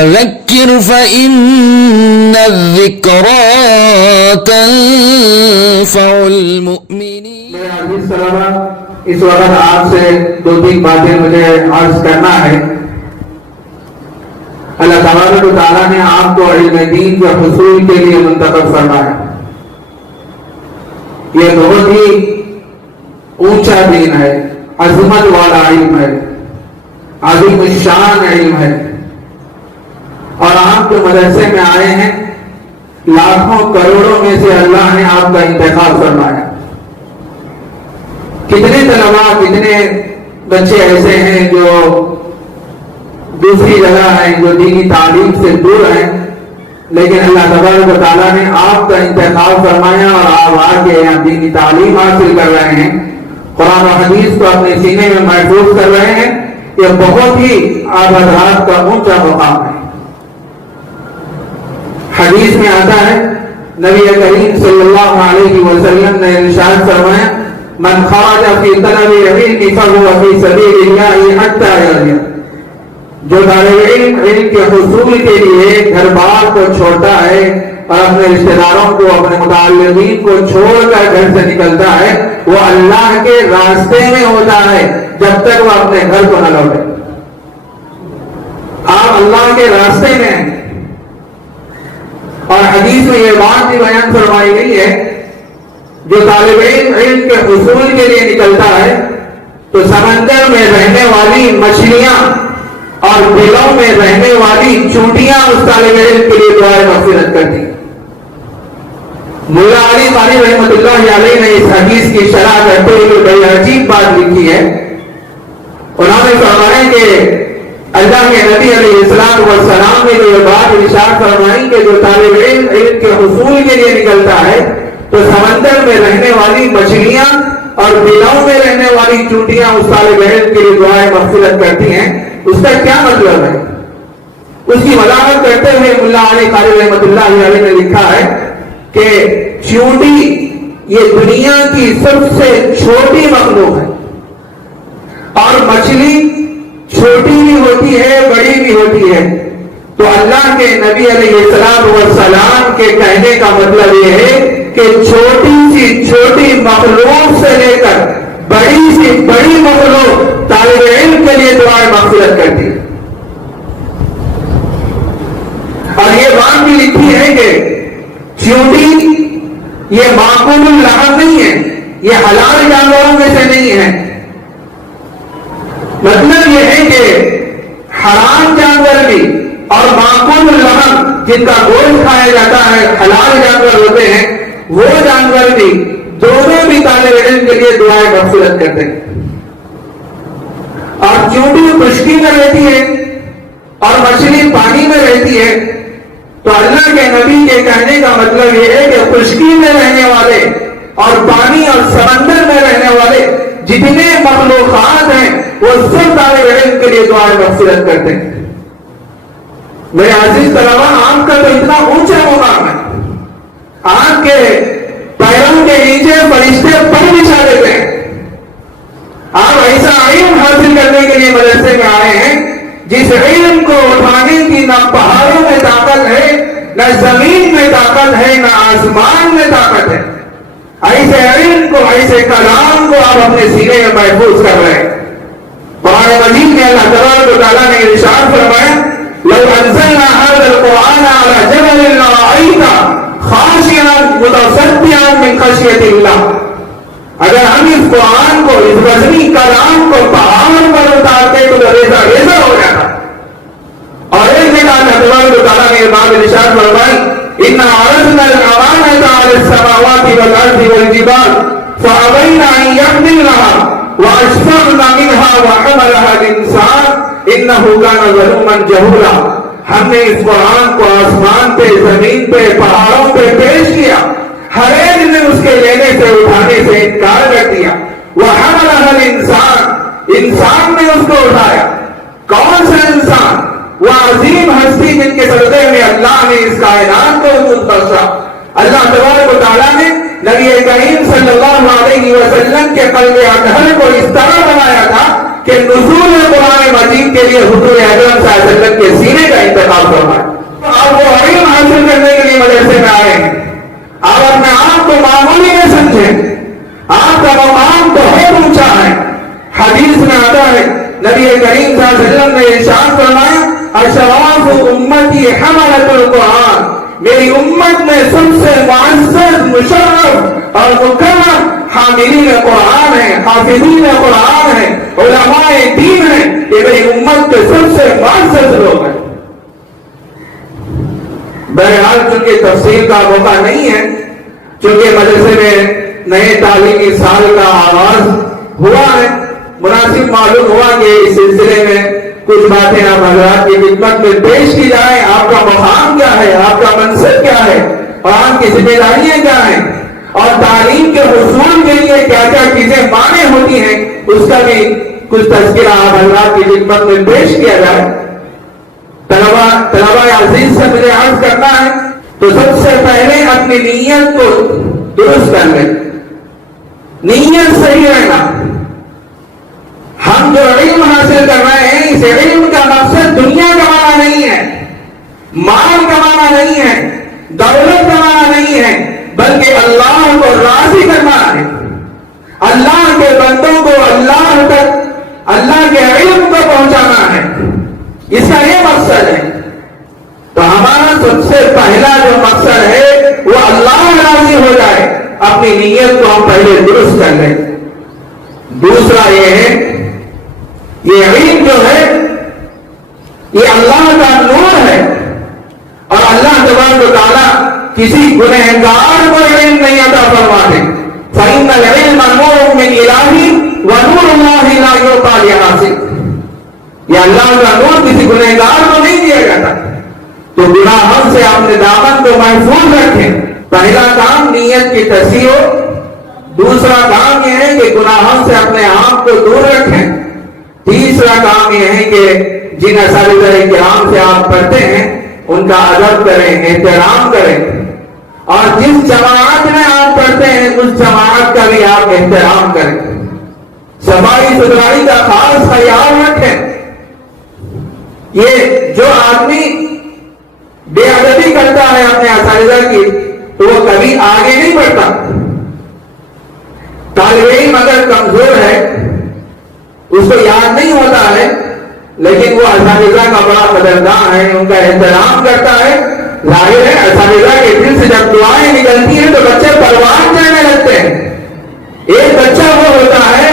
فذكر فإن الذكرى تنفع المؤمنين. میرے عزیز طلبہ، اس وقت آپ سے 2-3 باتیں مجھے عرض کرنا ہے. اللہ تبارک و تعالیٰ نے آپ کو علم دین کے حصول کے لیے منتخب فرمایا. یہ بہت ہی اونچا دین ہے، عظمت والا علم ہے، عظیم الشان علم ہے. اور آپ جو مدرسے میں آئے ہیں، لاکھوں کروڑوں میں سے اللہ نے آپ کا انتخاب فرمایا. کتنے طلباء، کتنے بچے ایسے ہیں جو دوسری جگہ ہیں، جو دینی تعلیم سے دور ہیں، لیکن اللہ تبارک و تعالیٰ نے آپ کا انتخاب فرمایا اور آپ آ کے یہاں دینی تعلیم حاصل کر رہے ہیں، قرآن و حدیث کو اپنے سینے میں محفوظ کر رہے ہیں. یہ بہت ہی آپ حضرات کا اونچا مقام ہے. حدیث میں آتا ہے، نبی کریم صلی اللہ علیہ وسلم نے ارشاد فرمایا، من خرج فی طلب العلم فهو فی سبیل اللہ حتی یرجع. جو طالب علم کے حصول کے لیے گھر بار کو چھوڑتا ہے اور اپنے رشتہ داروں کو، اپنے متعلقین کو چھوڑ کر گھر سے نکلتا ہے، وہ اللہ کے راستے میں ہوتا ہے جب تک وہ اپنے گھر کو نہ لوٹے. آپ اللہ کے راستے میں ہیں. اور حدیث میں یہ بات بھی بیان فرمائی گئی ہے، جو طالب علم کے حصول کے لیے نکلتا ہے تو سمندر میں رہنے والی مچھلیاں اور بلوں میں رہنے والی چونٹیاں اس طالب علم کے لیے دعائے مغفرت کرتی. ملا علی قاری رحمۃ اللہ علیہ نے اس حدیث کی شرح کرتے ہوئے بڑی عجیب بات لکھی ہے. انہوں نے فرمایا کہ اللہ کے نبی علیہ السلام والسلام نے جو بات ارشاد فرمائی کہ جو طالب علم کے حصول کے لیے نکلتا ہے تو سمندر میں رہنے والی مچھلیاں اور بلوں میں رہنے والی چونٹیاں اس طالب علم کے لیے دعائیں مغفرت کرتی ہیں. اس کا کیا مطلب ہے؟ اس کی وضاحت کرتے ہوئے ملا علی قاری رحمۃ اللہ علیہ نے لکھا ہے کہ چونٹی یہ دنیا کی سب سے چھوٹی مخلوق ہے، اور مچھلی چھوٹی بھی ہوتی ہے، بڑی بھی ہوتی ہے. تو اللہ کے نبی علیہ السلام والسلام کے کہنے کا مطلب یہ ہے کہ چھوٹی سی چھوٹی مخلوق سے لے کر بڑی سی بڑی مخلوق طالب علم کے لیے دعائیں مغفرت کرتی ہے. اور یہ بات بھی لکھی ہے کہ چونٹی یہ معقول اللحم نہیں ہے، یہ حلال جانوروں میں سے نہیں ہے. مطلب یہ ہے کہ حرام جانور بھی اور معقول اللحم جن کا گوشت کھایا جاتا ہے، حلال جانور ہوتے ہیں، وہ جانور بھی دونوں بھی طالب علم کے لیے دعائیں مغفرت کرتے ہیں. اور چونٹی خشکی میں رہتی ہے اور مچھلی پانی میں رہتی ہے. تو اللہ کے نبی کے کہنے کا مطلب یہ ہے کہ خشکی میں رہنے والے اور پانی اور سمندر میں رہنے والے جتنے مخلوقات ہیں وہ سب طالب علم کے لیے دعائیں مغفرت کرتے ہیں. میرے عزیز طلبہ، آپ کا تو اتنا اونچا مقام ہے، آپ کے پیروں کے نیچے فرشتے پر بچھا دیتے ہیں. آپ ایسا علم حاصل کرنے کے لیے مدرسے میں آئے ہیں جس علم کو اٹھانے کی نہ پہاڑوں میں طاقت ہے، نہ زمین میں طاقت ہے، نہ آسمان میں طاقت ہے. ایسے علم کو، ایسے کلام کو آپ اپنے سینے میں محفوظ کر رہے ہیں. قرآن مجید میں اللہ تبارک و تعالیٰ نے ارشاد فرمایا، لو انزلنا هذا القرآن على جبل لرأيته خاشعا متصدعا من خشية الله. اگر ہم اس قرآن کو، اس وزنی کلام کو پہاڑ پر اتارتے تو ریزہ ریزہ ہو جاتا. اور ایک جگہ اللہ تبارک و تعالیٰ نے یہ بات ارشاد فرمائی، إِنَّا عَرَضْنَا الْأَمَانَةَ عَلَى السَّمَاوَاتِ وَالْأَرْضِ وَالْجِبَالِ فَأَبَيْنَ أَن يَحْمِلْنَهَا وَأَشْفَقْنَ مِنْهَا وَحَمَلَهَا الْإِنسَانُ إِنَّهُ كَانَ ظَلُومًا جَهُولًا. ہم نے اس قرآن کو آسمان پہ، زمین پہ، پہاڑوں پہ پیش کیا، ہر ایک نے اس کے لینے سے، اٹھانے سے انکار کر دیا. وَحَمَلَهَا الْإِنسَانُ، انسان نے اس کو اٹھایا. کون سا انسان؟ وہ عظیم ہستی جن کے صدقے میں اللہ نے اس کائنات کو وجود بخشا. اللہ تبارک و تعالیٰ نے نبی کریم صلی اللہ علیہ وسلم کے قلب اطہر کو اس طرح بنایا تھا کہ نزول قرآن مجید کے لیے حضور اکرم صلی اللہ علیہ وسلم کے سینے کا انتخاب فرمائے. آپ وہ علم حاصل کرنے کے لیے مدرسے میں آئے ہیں. آپ اپنے آپ کو معمولی نہ سمجھیں. آپ کا مقام بہت اونچا ہے. حدیث میں آتا ہے نبی کریم صلی اللہ علیہ وسلم نے ارشاد فرمایا اشراف امتی حملۃ القرآن، میری امت میں سب سے معزز، مشرف اور مکرم حاملین قرآن ہیں، حافظین قرآن ہیں، علماء دین ہیں. یہ میری امت کے سب سے معزز لوگ ہیں. بہرحال چونکہ تفصیل کا موقع نہیں ہے، چونکہ مدرسے میں نئے تعلیمی سال کا آغاز ہوا ہے، مناسب معلوم ہوا کہ اس سلسلے میں کچھ باتیں آپ حضرات کی خدمت میں پیش کی جائیں. آپ کا مقام کیا ہے، آپ کا منصب کیا ہے، اور آپ کی ذمہ داریاں کیا ہیں، اور تعلیم کے حصول کے لیے کیا کیا چیزیں مانع ہوتی ہیں، اس کا بھی کچھ تذکرہ آپ حضرات کی خدمت میں پیش کیا جائے. طلبہ عزیز سے مجھے عرض کرنا ہے تو سب سے پہلے اپنی نیت کو درست کر لیں. نیت صحیح رہنا. ہم جو علم حاصل کر رہے ہیں اس علم کا مقصد دنیا کمانا نہیں ہے، مال کمانا نہیں ہے، دولت کمانا نہیں ہے، بلکہ اللہ کو راضی کرنا ہے. اللہ کے بندوں کو اللہ تک، اللہ کے علم کو پہنچانا ہے. اس کا یہ مقصد ہے. تو ہمارا سب سے پہلا جو مقصد ہے وہ اللہ راضی ہو جائے. اپنی نیت کو ہم پہلے درست کر لیں. دوسرا یہ ہے یہ علم جو ہے یہ اللہ کا نور ہے، اور اللہ تبارک و تعالیٰ کسی گنہگار کو علم نہیں عطا فرماتے. فإن العلم نور من الہ ونور اللہ لا یعطی لعاصی. یہ اللہ کا نور کسی گنہگار کو نہیں دیا جاتا. تو گناہوں سے اپنے دامن کو محفوظ رکھیں. پہلا کام نیت کی تصحیح ہو. دوسرا کام یہ ہے کہ گناہوں سے اپنے آپ کو دور رکھیں. تیسرا کام یہ ہے کہ جن اساتذہ کرام سے آپ پڑھتے ہیں ان کا ادب کریں، احترام کریں، اور جس جماعت میں آپ پڑھتے ہیں اس جماعت کا بھی آپ احترام کریں. صفائی ستھرائی کا خاص خیال رکھیں. یہ جو آدمی بے ادبی کرتا ہے اپنے اساتذہ کی تو وہ کبھی آگے نہیں بڑھتا. طالب علم اگر کمزور ہے، اس کو یاد نہیں ہوتا ہے، لیکن وہ اساتذہ کا بڑا قدردان ہے، ان کا احترام کرتا ہے. ظاہر ہے اساتذہ کے دل سے جب دعائیں نکلتی ہیں تو بچے پروان جانے لگتے ہیں. ایک بچہ وہ ہوتا ہے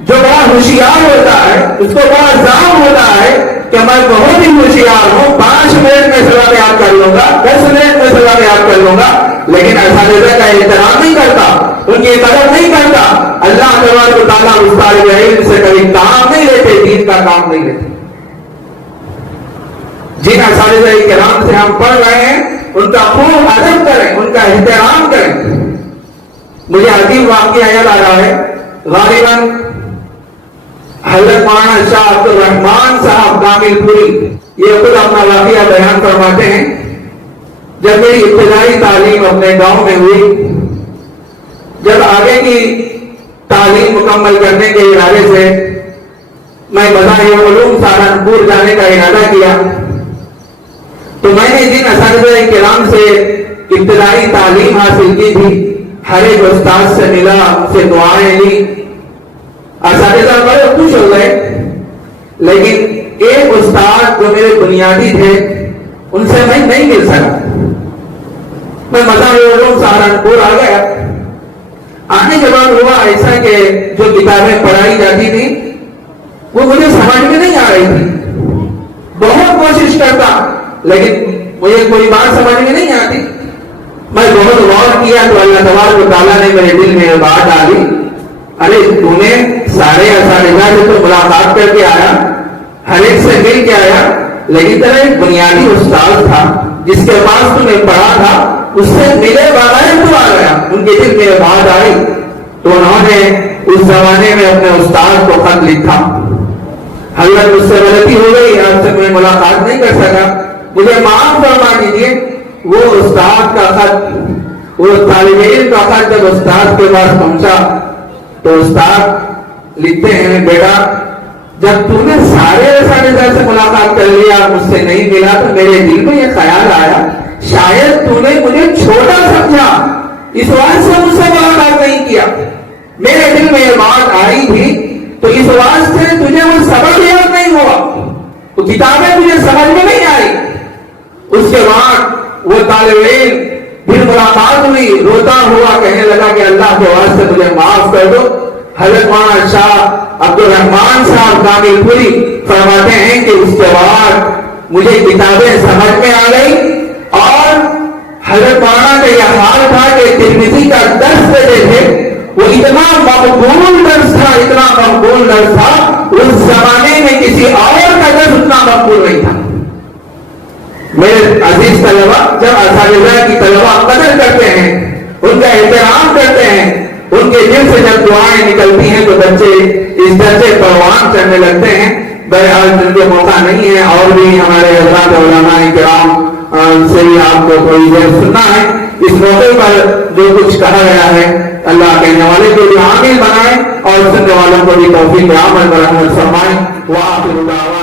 جو بڑا ہوشیار ہوتا ہے، اس کو بڑا ذہن ہوتا ہے کہ میں بہت ہی ہوشیار ہوں، 5 منٹ میں سوال یاد کر لوں گا، 10 منٹ میں سوال یاد کر لوں گا. لیکن اساتذہ کا احترام نہیں کرتا، ان کی قدر نہیں کرتا. اللہ تبارک و تعالیٰ اس طالب علم سے کبھی کام نہیں لیتے، دین کا کام نہیں لیتے. جن اساتذہ کرام سے ہم پڑھ رہے ہیں ان کا خوب ادب کریں، ان کا احترام کریں. مجھے عجیب واقعہ یاد آ رہا ہے. غالباً حضرت مولانا شاہ عبد الرحمان صاحب کامل پوری یہ خود اپنا واقعہ بیان فرماتے ہیں. جب میری ابتدائی تعلیم اپنے گاؤں میں ہوئی، جب آگے کی تعلیم مکمل کرنے کے ارادے سے میں مظاہر علوم سہارنپور جانے کا ارادہ کیا، تو میں نے جن اساتذہ کرام سے ابتدائی تعلیم حاصل کی تھی ہر ایک استاد سے ملا، ان سے دعائیں لی. اساتذہ بڑے خوش ہو گئے، لیکن ایک استاد جو میرے بنیادی تھے ان سے میں نہیں مل سکا. میں مظاہر علوم سہارنپور آ گیا. آنے کے بعد ہوا ایسا کہ جو کتابیں پڑھائی جاتی تھی وہ مجھے سمجھ میں نہیں آ رہی تھی. بہت کوشش کرتا لیکن مجھے کوئی بات سمجھ میں نہیں آتی. میں بہت غور کیا تو اللہ تبارک و تعالیٰ نے میرے دل میں بات ڈالی، ارے تو نے سارے اساتذہ سے تو ملاقات کر کے آیا، ہر ایک سے مل کے آیا، لیکن تیرا ایک بنیادی استاد تھا جس کے پاس تم نے پڑھا تھا، اس سے ملے بغیر تو آ گیا. ان کے دل میں بات آئی تو انہوں نے اس زمانے میں اپنے استاد کو خط لکھا. حضرت مجھ سے غلطی ہو گئی، آپ سے میں ملاقات نہیں کر سکا، مجھے معاف فرما دیجیے. وہ استاد کا خط، وہ طالب علم کا خط جب استاد کے پاس پہنچا تو استاد لکھتے ہیں، بیٹا جب تو نے سارے رسالے سے ملاقات کر لیا مجھ سے نہیں ملا تو میرے دل میں یہ خیال آیا شاید تو نے مجھے چھوٹا سمجھا اس واسطے سے مجھ سے ملاقات نہیں کیا. میرے دل میں یہ بات آئی تھی تو اس واسطے تجھے وہ سبق یاد نہیں ہوا, وہ کتابیں تجھے سمجھ میں نہیں آئی. اس کے بعد وہ طالب علم پھر ملاقات ہوئی, روتا ہوا کہنے لگا کہ اللہ کے واسطے مجھے معاف کر دو. حضرت مولانا شاہ عبد الرحمان صاحب کامل پوری فرماتے ہیں کہ اس کے بعد مجھے کتابیں سمجھ میں آ گئی اور حضرت مولانا کا یہ حال تھا کہ ترمذی کا درس دیتے تھے, وہ اتنا مقبول درس تھا, اتنا مقبول درس تھا, اس زمانے میں کسی اور کا درس اتنا مقبول نہیں تھا. میرے عزیز طلبہ, جب اساتذہ کی طلبہ قدر کرتے ہیں, ان کا احترام کرتے ہیں, ان کے دل سے جب دعائیں نکلتی ہیں تو بچے اس درجے پروان چڑھنے لگتے ہیں. بہرحال جن کے موقع نہیں ہے اور بھی ہمارے حضرات علماء کرام سے بھی آپ کو تھوڑی دیر سننا ہے. اس موقع پر جو کچھ کہا گیا ہے اللہ کہنے والے کو بھی عامل بنائے اور سننے والوں کو بھی توفیق عمل پر رحمت فرمائے. وآخر دعوانا